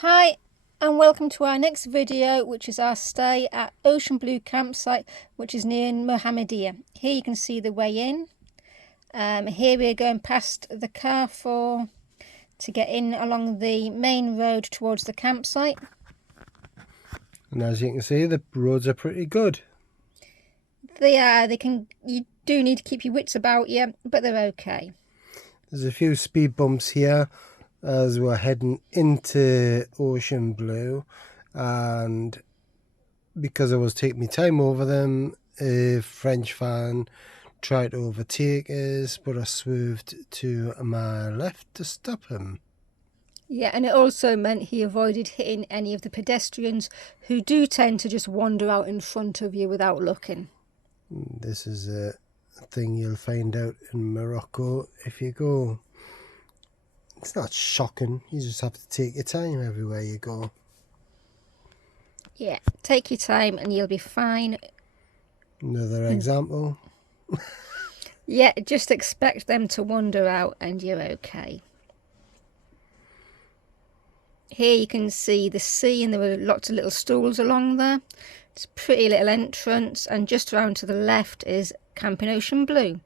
Hi and welcome to our next video, which is our stay at Ocean Blue Campsite, which is near Mohammedia. Here you can see the way in. Here we're going past the carrefour to get in along the main road towards the campsite. And as you can see, the roads are pretty good. They are. You do need to keep your wits about you, but they're okay. There's a few speed bumps here as we're heading into Ocean Blue, and because I was taking my time over them, a French van tried to overtake us, but I swerved to my left to stop him. Yeah, and it also meant he avoided hitting any of the pedestrians who do tend to just wander out in front of you without looking. This is a thing you'll find out in Morocco if you go. It's not shocking, you just have to take your time everywhere you go. Yeah, take your time and you'll be fine. Another example. Yeah, just expect them to wander out and you're okay. Here you can see the sea, and there were lots of little stools along there. It's a pretty little entrance, and just around to the left is Camping Ocean Blue,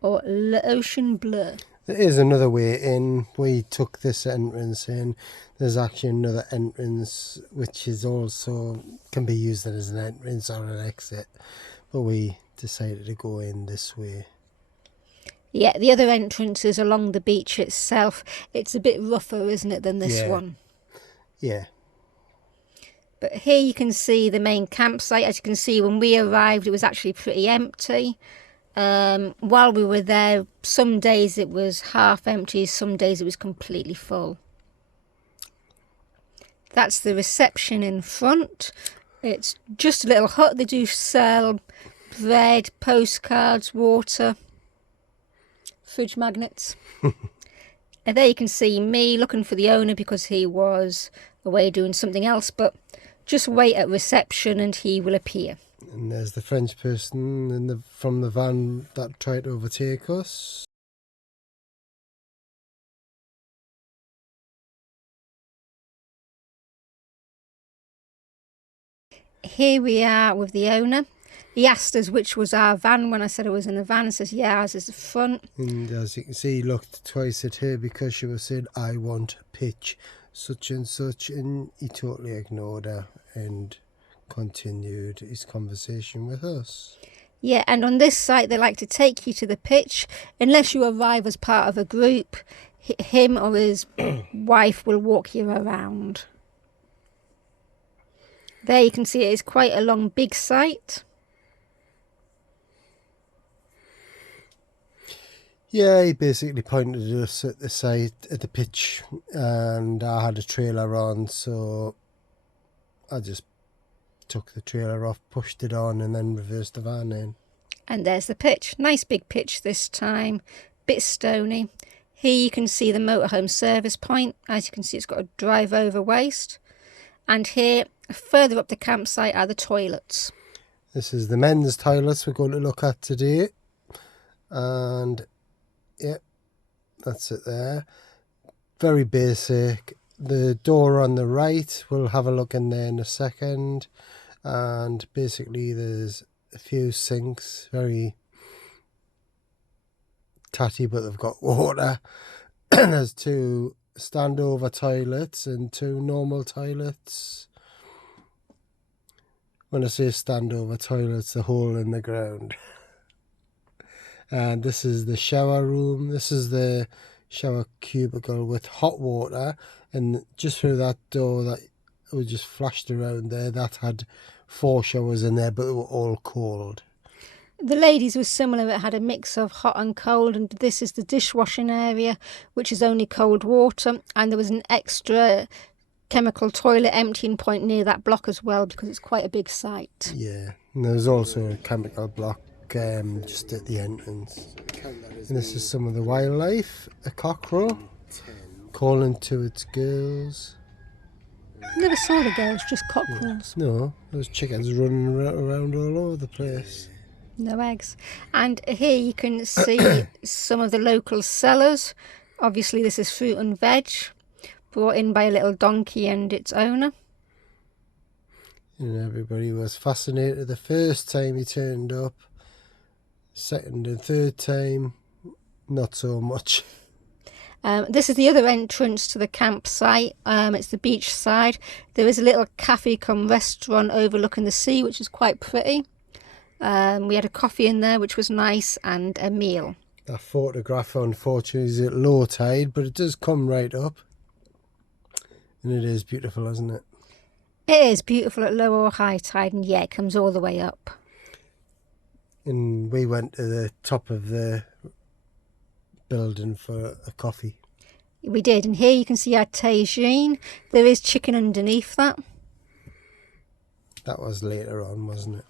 or L'Ocean Bleu. There is another way in. We took this entrance in. There's actually another entrance which is also can be used as an entrance or an exit, but we decided to go in this way. Yeah, the other entrance is along the beach itself. It's a bit rougher, isn't it, than this one? Yeah. But here you can see the main campsite. As you can see, when we arrived, it was actually pretty empty. While we were there, some days it was half empty, some days it was completely full. That's the reception in front. It's just a little hut. They do sell bread, postcards, water, fridge magnets. And there you can see me looking for the owner because he was away doing something else, but just wait at reception and he will appear. And there's the French person from the van that tried to overtake us. Here we are with the owner. He asked us which was our van when I said I was in a van. He says, yeah, ours is the front. And as you can see, he looked twice at her because she was saying, I want pitch such and such, and he totally ignored her and continued his conversation with us. Yeah, and on this site they like to take you to the pitch. Unless you arrive as part of a group, him or his wife will walk you around. There you can see it is quite a long, big site. Yeah, he basically pointed us at the site, at the pitch, and I had a trailer on, so I just took the trailer off, pushed it on, and then reversed the van in. And there's the pitch. Nice big pitch this time, bit stony. Here you can see the motorhome service point. As you can see, it's got a drive over waste. And here, further up the campsite, are the toilets. This is the men's toilets we're going to look at today. And yeah, that's it there. Very basic. The door on the right, we'll have a look in there in a second. And basically there's a few sinks, very tatty, but they've got water. There's two standover toilets and two normal toilets. When I say standover toilets, the hole in the ground. And this is the shower room. This is the shower cubicle with hot water, and just through that door that we just flashed around there, that had 4 showers in there, but they were all cold. The ladies were similar. It had a mix of hot and cold, and this is the dishwashing area, which is only cold water, and there was an extra chemical toilet emptying point near that block as well, because it's quite a big site. Yeah, and there's also a chemical block just at the entrance. And this is some of the wildlife. A cockerel calling to its girls. Never saw the girls, just cockerels. No, those chickens running around all over the place. No eggs. And here you can see some of the local sellers. Obviously this is fruit and veg. brought in by a little donkey and its owner. And everybody was fascinated the first time he turned up. Second and third time, not so much. This is the other entrance to the campsite. It's the beach side. There is a little cafe cum restaurant overlooking the sea, which is quite pretty. We had a coffee in there, which was nice, and a meal. That photograph, unfortunately, is at low tide, but it does come right up. And it is beautiful, isn't it? It is beautiful at low or high tide, and yeah, it comes all the way up. And we went to the top of the building for a coffee. We did, and here you can see our tagine. There is chicken underneath that. That was later on, wasn't it?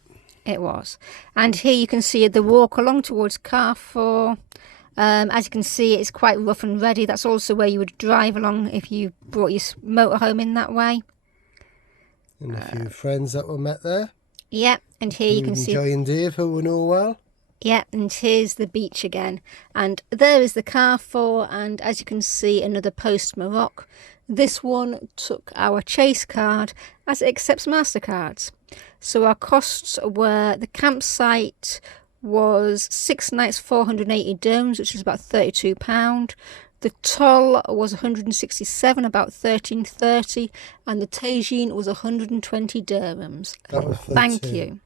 It was. And here you can see the walk along towards Carrefour. As you can see, it's quite rough and ready. That's also where you would drive along if you brought your motorhome in that way. And a few friends that were met there. Yeah, and here you can see... Joy and Dave, who we know well. Yeah, and here's the beach again. And there is the Carrefour, and as you can see, another post Morocco. This one took our Chase card as it accepts MasterCards. So our costs were, the campsite was 6 nights, 480 dirhams, which is about £32. The toll was 167, about 13.30, and the tagine was 120 dirhams. That was Thank you.